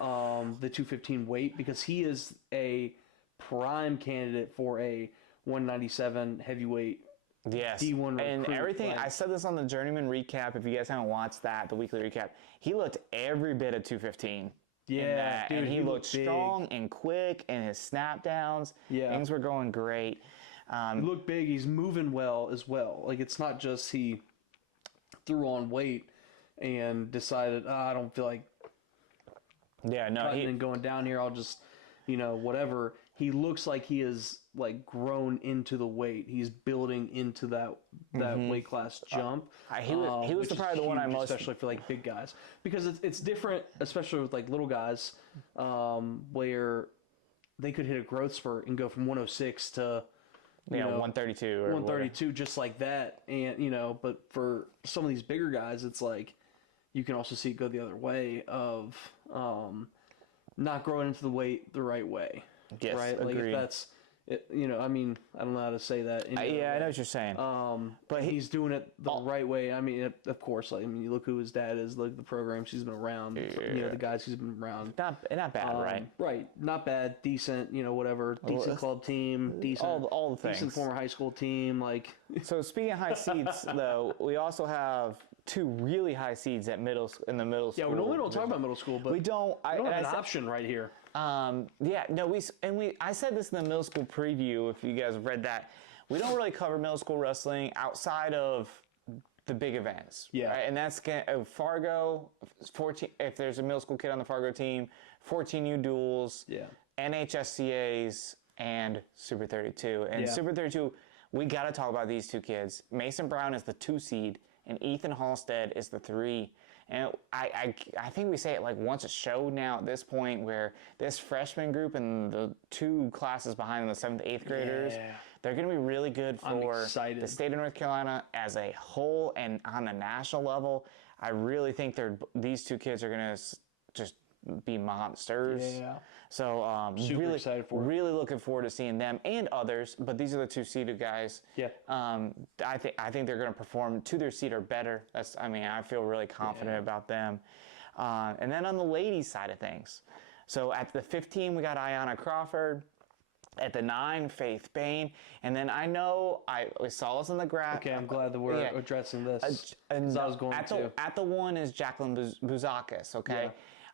the 215 weight, because he is a prime candidate for a 197 heavyweight. Yes. D1 and recruit, everything. like- I said this on the Journeyman recap. If you guys haven't watched that, the weekly recap, he looked every bit of 215. Yeah, dude, and he looked big. strong and quick, and his snap downs. Yeah. Things were going great. He looked big. He's moving well as well. Like, it's not just he threw on weight and decided, I don't feel like Yeah, no, cutting and going down here. I'll just, whatever. He looks like he is like grown into the weight. He's building into that weight class jump. he was which probably is the one I huge, most, especially for like big guys, because it's different, especially with like little guys, where they could hit a growth spurt and go from 106 to 132 or 132 just like that, and but for some of these bigger guys, it's like you can also see it go the other way of not growing into the weight the right way. Yes, right? Like agreed. if that's, I mean, I don't know how to say that. Yeah, I know what you're saying. But he's doing it the right way. I mean, of course. Like, I mean, you look who his dad is. Look at the programs he's been around. The guys he's been around. Not bad, right? Right, not bad. Decent. Whatever. Decent club team. Decent. All the things. Decent former high school team. Like. So speaking of high seeds, though, we also have two really high seeds in the middle school. Yeah, we normally don't talk about middle school, but we don't. We don't have an option right here. I said this in the middle school preview. If you guys have read that, we don't really cover middle school wrestling outside of the big events. Yeah, right? And that's Fargo 14. If there's a middle school kid on the Fargo team, 14U duels. Yeah, NHSCA's and Super-32. And Super-32, we got to talk about these two kids. Mason Brown is the 2 seed, and Ethan Halstead is the 3. And I think we say it like once a show now at this point, where this freshman group and the 2 classes behind them, the 7th, 8th graders, they're going to be really good for the state of North Carolina as a whole and on the national level. I really think these 2 kids are going to just be monsters. Yeah. So Super really excited for it. Really looking forward to seeing them and others, but these are the 2 seeded guys. Yeah. I think they're going to perform to their seed or better. I feel really confident about them. And then on the ladies side of things, so at the 15 we got Ayanna Crawford. At the 9, Faith Bain. And then I know we saw this in the graph. Okay, I'm glad that we're addressing this. And I was going at the 1 is Jacqueline Bouzakis, okay?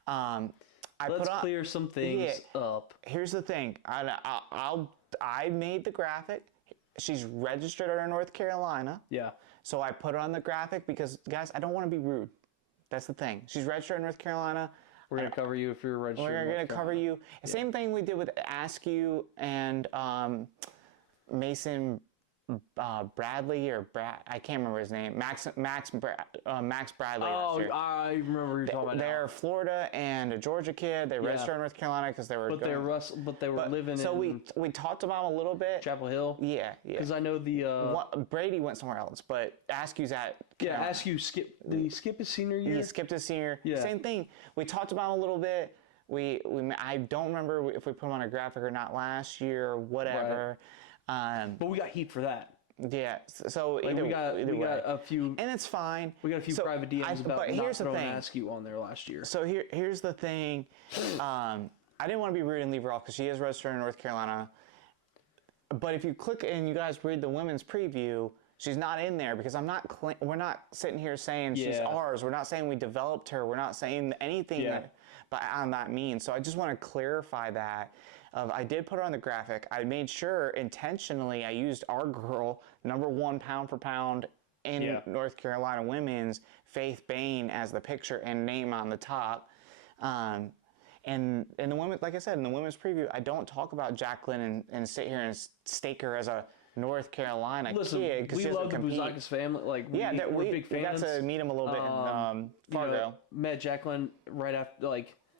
Yeah. Let's clear some things up. Here's the thing. I made the graphic. She's registered under North Carolina. Yeah. So I put her on the graphic because, guys, I don't want to be rude. That's the thing. She's registered in North Carolina. We're going to cover you if you're registered. We're going to cover you. Yeah. Same thing we did with Askew and Mason Bradley or I can't remember his name. Max Bradley. Oh, I remember what you're talking about. They're Florida and a Georgia kid. They registered in North Carolina because they were. But they were living in. So we talked about them a little bit. Chapel Hill. Yeah. Because I know the. Brady went somewhere else, but Askew's at. Askew did he skip his senior year? He skipped his senior. Yeah. Same thing. We talked about him a little bit. I don't remember if we put him on a graphic or not last year or whatever. Right. But we got heat for that. Yeah, so we got a few, and it's fine. We got a few private DMs about not throwing Askew on there last year. So here's the thing. I didn't want to be rude and leave her off because she is registered in North Carolina. But if you click and you guys read the women's preview, she's not in there because we're not sitting here saying she's ours. We're not saying we developed her. We're not saying anything on that means. So I just want to clarify that. I did put her on the graphic. I made sure intentionally I used our girl, number 1 pound for pound in North Carolina women's, Faith Bain, as the picture and name on the top. And in the women, like I said, in the women's preview, I don't talk about Jacqueline and sit here and stake her as a North Carolina kid. We love the Bouzakis family. Like, we're big fans. We got to meet them a little bit in Fargo. Met Jacqueline right after,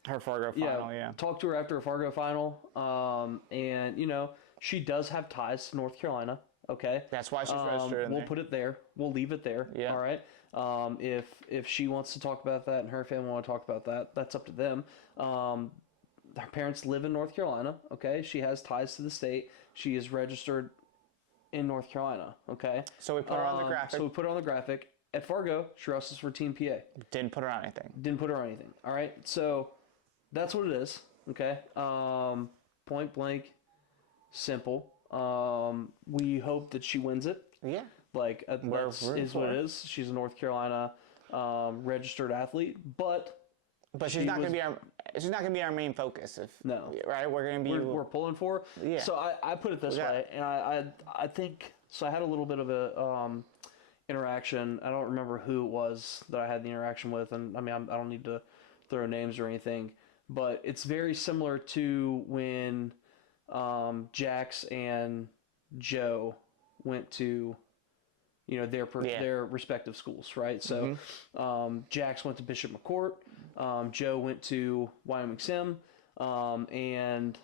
her Fargo final, talked to her after a Fargo final, and she does have ties to North Carolina. Okay, That's why she's registered in we'll there. put it there. We'll leave it there. Yeah. All right. If she wants to talk about that and her family want to talk about that, that's up to them. Her parents live in North Carolina. Okay, she has ties to the state. She is registered in North Carolina. Okay. So we put her on the graphic. So we put her on the graphic. At Fargo, she wrestles for Team PA. Didn't put her on anything. Didn't put her on anything. All right. So that's what it is. Okay. Point blank, simple. We hope that she wins it. Yeah. Like that's is what it is. She's a North Carolina registered athlete, but she's not going to be our main focus. No. Right. We're going to be. We're pulling for. Yeah. So I put it this way, and I think so. I had a little bit of a interaction. I don't remember who it was that I had the interaction with, and I mean I don't need to throw names or anything, but it's very similar to when Jax and Joe went to their respective schools, right? So Jax went to Bishop McCourt, Joe went to Wyoming Sim, and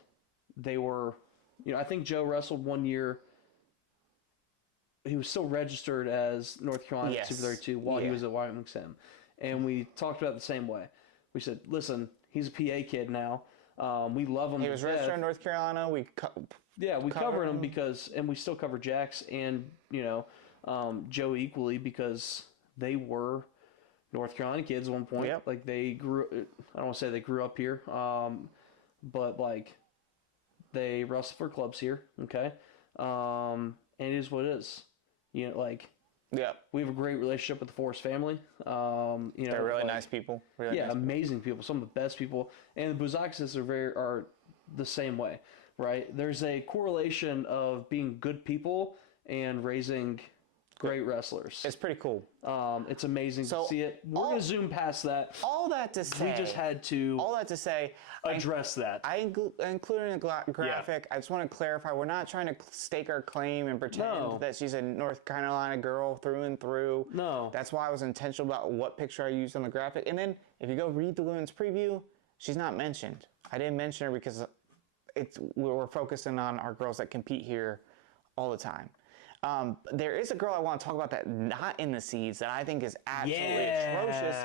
they were, I think Joe wrestled one year. He was still registered as North Carolina Super-32 while he was at Wyoming Sim. And we talked about it the same way. We said, listen, he's a PA kid now. We love him. He was registered in North Carolina. We covered him and we still cover Jax and, Joe equally because they were North Carolina kids at one point. Yep. Like they grew, I don't want to say they grew up here, but like they wrestled for clubs here. Okay. And it is what it is. We have a great relationship with the Forrest family. They're really nice people. Really nice amazing people. Some of the best people. And the Buzakis are the same way, right? There's a correlation of being good people and raising great wrestlers. It's pretty cool. It's amazing to see it. We're going to zoom past that. All that to say. We just had to address that. I included in the graphic. I just want to clarify. We're not trying to stake our claim and pretend that she's a North Carolina girl through and through. No. That's why I was intentional about what picture I used on the graphic. And then if you go read the women's preview, she's not mentioned. I didn't mention her because we're focusing on our girls that compete here all the time. There is a girl I want to talk about that not in the seeds that I think is absolutely atrocious.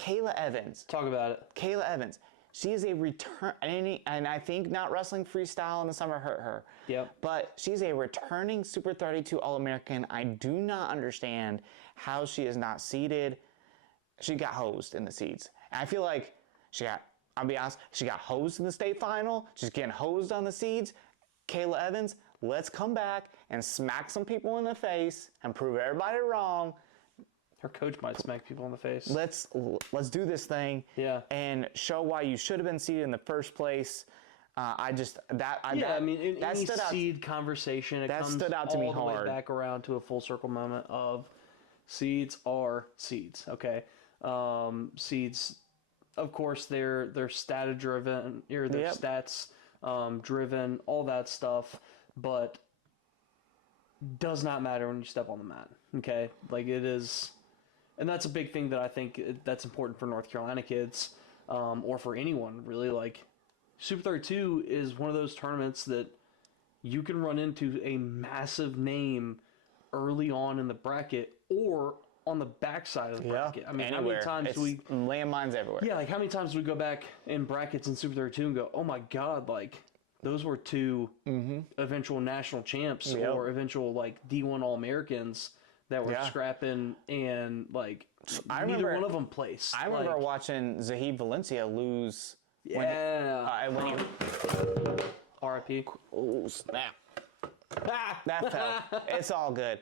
Kayla Evans. Talk about it. Kayla Evans. She is a return, and I think not wrestling freestyle in the summer hurt her. Yep. But she's a returning Super-32 All-American. I do not understand how she is not seeded. She got hosed in the seeds. And I feel like I'll be honest, she got hosed in the state final. She's getting hosed on the seeds. Kayla Evans, let's come back and smack some people in the face and prove everybody wrong. Her coach might smack people in the face. Let's do this thing. Yeah. And show why you should have been seated in the first place. In any seed conversation, it comes stood out to me all the hard. way back around to a full circle moment of seeds are seeds. Okay. Seeds, of course, they're stat driven, or they're stats driven, all that stuff, but does not matter when you step on the mat. Okay, like it is, and that's a big thing that I think that's important for North Carolina kids, or for anyone really. Like Super-32 is one of those tournaments that you can run into a massive name early on in the bracket or on the backside of the bracket. I mean, anywhere. How many times landmines everywhere. Yeah, like how many times do we go back in brackets in Super-32 and go, oh my God, like those were two eventual national champs or eventual like D1 All-Americans that were scrapping, and like neither one of them placed. I remember watching Zahid Valencia lose. When he RIP. Oh, snap. That fell. It's all good.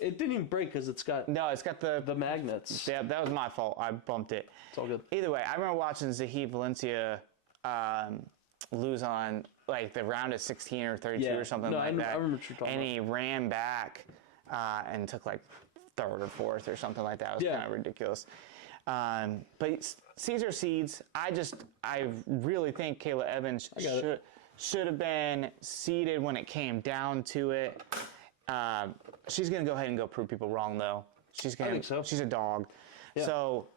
It didn't even break because it's got the magnets. Yeah, that was my fault. I bumped it. It's all good. Either way, I remember watching Zahid Valencia lose on like the round of 16 or 32 or something like that. I remember what you're talking about. He ran back and took like third or fourth or something like that. It was kind of ridiculous. But Caesar seeds, I really think Kayla Evans should have been seeded when it came down to it. She's going to go ahead and go prove people wrong, though. I think so. She's a dog. Yeah. So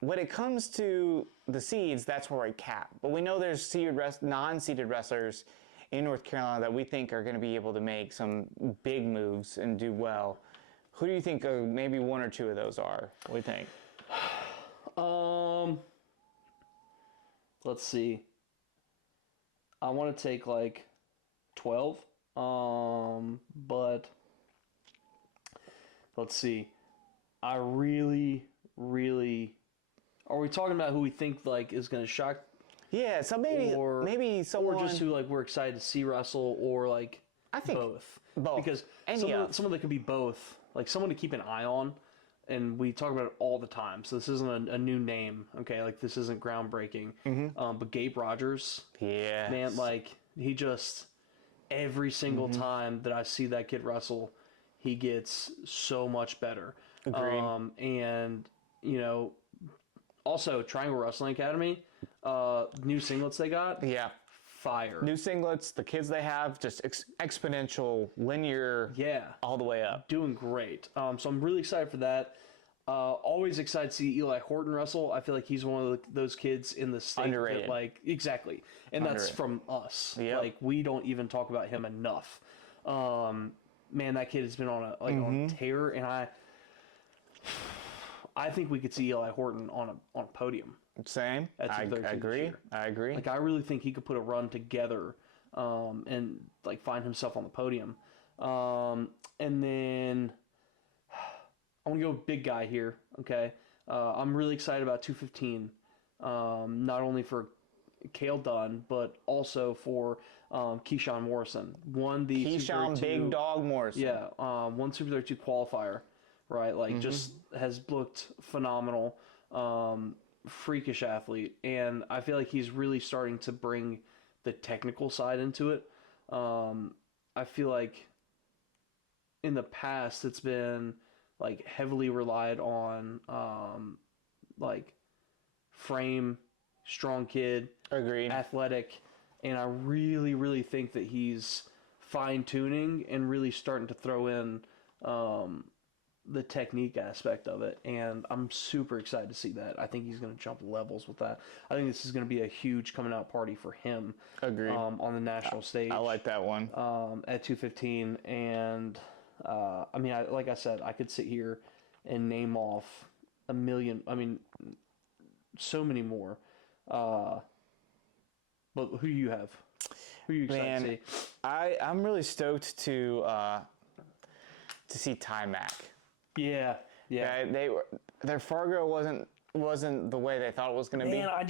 when it comes to the seeds, that's where I cap. But we know there's non-seeded wrestlers in North Carolina that we think are going to be able to make some big moves and do well. Who do you think maybe one or two of those are? What do you think? Let's see. I want to take like 12. But let's see. I really, really. Are we talking about who we think like is going to shock? Yeah, so maybe someone, or just who like we're excited to see wrestle, or like I think both. Both. Because someone that could be both, like someone to keep an eye on, and we talk about it all the time. So this isn't a new name, okay? Like this isn't groundbreaking. But Gabe Rogers, yeah, man, like he just every single time that I see that kid wrestle, he gets so much better. Agreed. And you know, also Triangle Wrestling Academy, new singlets they got. Yeah. Fire. New singlets, the kids they have, just exponential, linear, all the way up. Doing great. So I'm really excited for that. Always excited to see Eli Horton wrestle. I feel like he's one of those kids in the state Underrated. that, like, exactly. And that's from us. Yep. Like, we don't even talk about him enough. Man, that kid has been on a tear, and I think we could see Eli Horton on a podium. Same. I agree. I agree. Like, I really think he could put a run together and, like, find himself on the podium. And then I want to go big guy here, okay? I'm really excited about 215, not only for Cale Dunn, but also for Keyshawn Morrison. Won the Keyshawn Big Dog Morrison. Yeah, won Super-32 qualifier, right? Like, just has looked phenomenal. Freakish athlete, and I feel like he's really starting to bring the technical side into it. I feel like in the past it's been like heavily relied on like frame, strong kid, Agreed. athletic, and I really, really think that he's fine-tuning and really starting to throw in the technique aspect of it, and I'm super excited to see that. I think he's going to jump levels with that. I think this is going to be a huge coming out party for him. Agreed. On the national stage. I like that one. At 215, and I mean, like I said, I could sit here and name off a million. I mean, so many more. But who do you have? Who are you excited to see? I'm really stoked to see Ty Mack. Yeah. Their Fargo wasn't the way they thought it was going to be. Man, I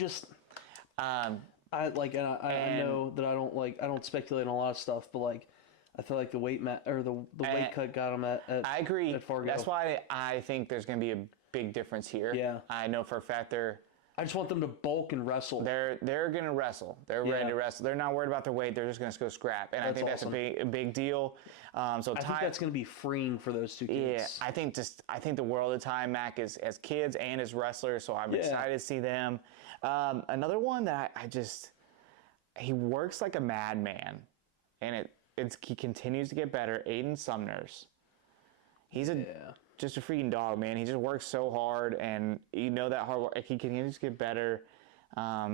know that I don't speculate on a lot of stuff, but like I feel like the weight weight cut got him at I agree. At Fargo. That's why I think there's going to be a big difference here. Yeah. I know for a fact I just want them to bulk and wrestle. They're going to wrestle. They're ready to wrestle. They're not worried about their weight. They're just going to go scrap. And I think that's a big deal. I think that's going to be freeing for those two kids. Yeah, I think the world of Ty Mack as kids and as wrestlers. So I'm excited to see them. Another one that he works like a madman, and he continues to get better. Aiden Sumners. He's just a freaking dog, man. He just works so hard, and you know that hard work. He continues to get better.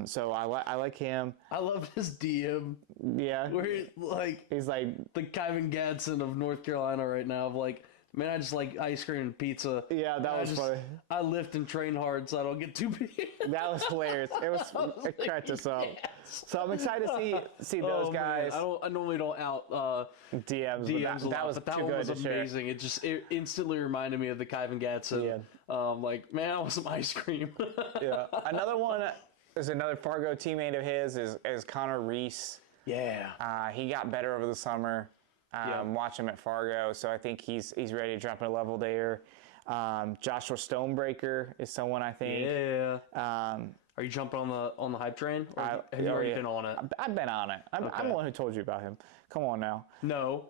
So I like him. I love his DM. Yeah. Where he's like the Kevin Gadsden of North Carolina right now. Of like, man, I just like ice cream and pizza. Yeah, that was funny. I lift and train hard so I don't get too big. That was hilarious. It cracked us up. Yes. So I'm excited to see those guys. Man. I normally don't out DMs. That was too good to share. Amazing. It instantly reminded me of the Kevin Gadsden. Yeah. Like, man, I want some ice cream. Yeah. Another one is another Fargo teammate of his is Connor Reese. Yeah. He got better over the summer. Watch him at Fargo, so I think he's ready to jump in a level there. Joshua Stonebreaker is someone I think. Yeah. Are you jumping on the hype train? Or have you already been on it? I've been on it. I'm the one who told you about him. Come on now. No.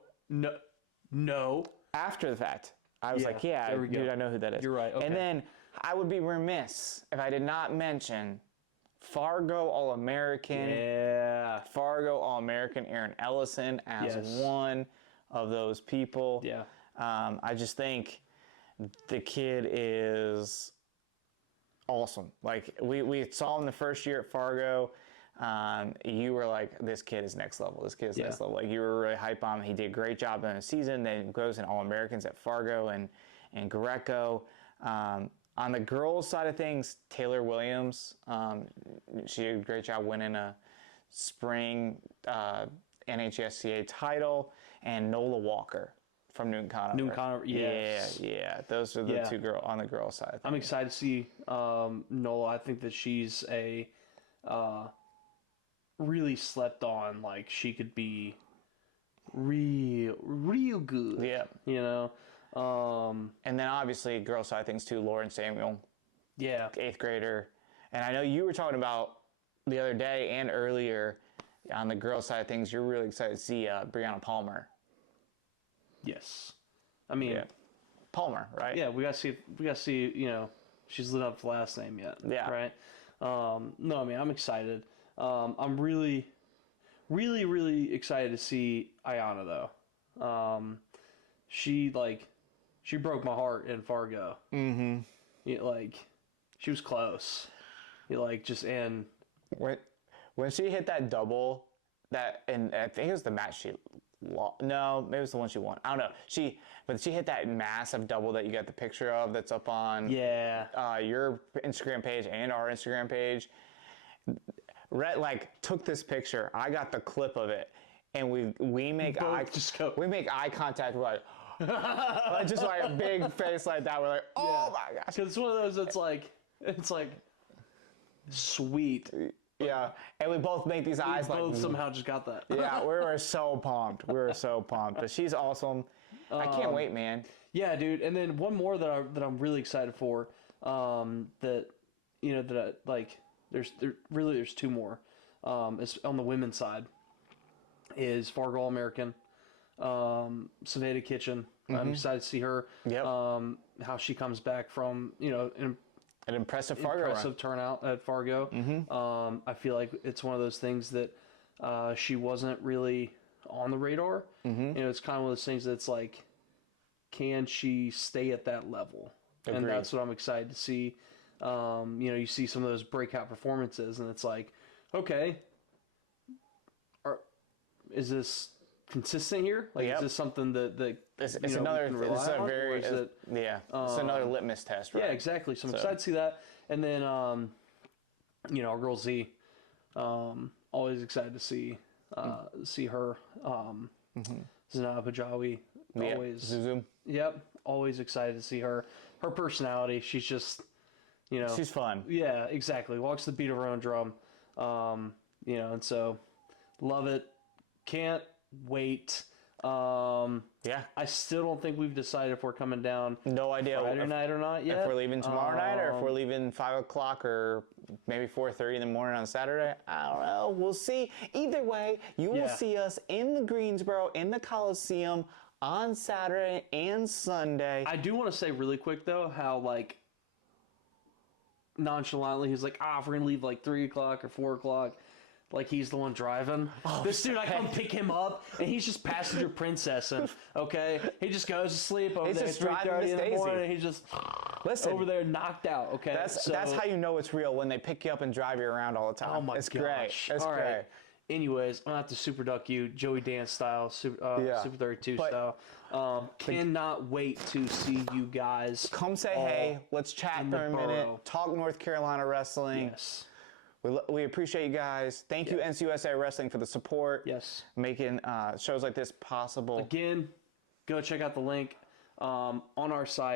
After the fact, I was like, dude, I know who that is. You're right. Okay. And then I would be remiss if I did not mention Fargo All-American. Yeah. Fargo All-American Aaron Ellison as one of those people. Yeah. I just think the kid is awesome. Like we saw him the first year at Fargo. you were like, this kid is next level. This kid is next level. Like, you were really hype on him. He did a great job in the season. Then goes in All-Americans at Fargo and Greco. On the girls' side of things, Taylor Williams, she did a great job winning a spring NHSCA title, and Nola Walker from Newton Conover. Yes. Yeah. Those are the two girls on the girls' side. I'm excited to see Nola. I think that she's a really slept on. Like, she could be real good. Yeah. You know. And then obviously girls' side things too. Lauren Samuel. Yeah. 8th grader. And I know you were talking about the other day and earlier on the girls' side of things. You're really excited to see Brianna Palmer. Yes. I mean, Palmer, right? Yeah, we got to see, you know, she's lit up the last name yet. Yeah. Right? No, I mean, I'm excited. I'm really, really, really excited to see Ayana, though. She broke my heart in Fargo. Mm-hmm. She was close. And when she hit that double, and I think it was the match she lost. No, maybe it was the one she won. I don't know. But she hit that massive double that you got the picture of that's up on your Instagram page and our Instagram page. Rhett took this picture. I got the clip of it, and we make eye contact. We're like. Just like a big face like that. We're like, oh my gosh. Because it's one of those that's it's sweet. Yeah. And we both make these eyes We both somehow just got that. Yeah, we were so pumped. But she's awesome. I can't wait, man. Yeah, dude. And then one more that I'm really excited for. There's two more. It's on the women's side. Is Fargo All-American. Savannah Kitchen. I'm excited to see her. Yep. How she comes back from, an impressive Fargo turnout at Fargo. Mm-hmm. I feel like it's one of those things that she wasn't really on the radar. Mm-hmm. It's kind of one of those things that's like, can she stay at that level? Agreed. And that's what I'm excited to see. You see some of those breakout performances, and it's like, okay, is this consistent here? Is this something that it's another litmus test, right? Yeah, exactly. So I'm excited to see that. And then our girl Z, always excited to see her. Zanab Pajawi, always. Zuzum. Yep, always excited to see her. Her personality, she's just, she's fun. Yeah, exactly. Walks the beat of her own drum. And so love it. Can't wait. I still don't think we've decided if we're coming down. No idea. Friday night or not yet. If we're leaving tomorrow night, or if we're leaving 5 o'clock, or maybe 4:30 in the morning on Saturday. I don't know. We'll see. Either way, you will see us in the Greensboro, in the Coliseum, on Saturday and Sunday. I do want to say really quick though, how nonchalantly he's like, if we're gonna leave 3 o'clock or 4 o'clock. Like he's the one driving. This dude, I come pick him up, and he's just passenger princessing. Okay, he just goes to sleep over there at 3:30 in the morning. And he's just over there knocked out. Okay, that's how you know it's real, when they pick you up and drive you around all the time. Oh my gosh, great. It's all great. Right. Anyways, I'm gonna have to super duck you, Joey Dance style, Super-32 style. Cannot wait to see you guys. Come say hey. Let's chat for a minute. Talk North Carolina wrestling. Yes. We appreciate you guys. Thank you, NCUSA Wrestling, for the support. Yes. Making shows like this possible. Again, go check out the link on our site.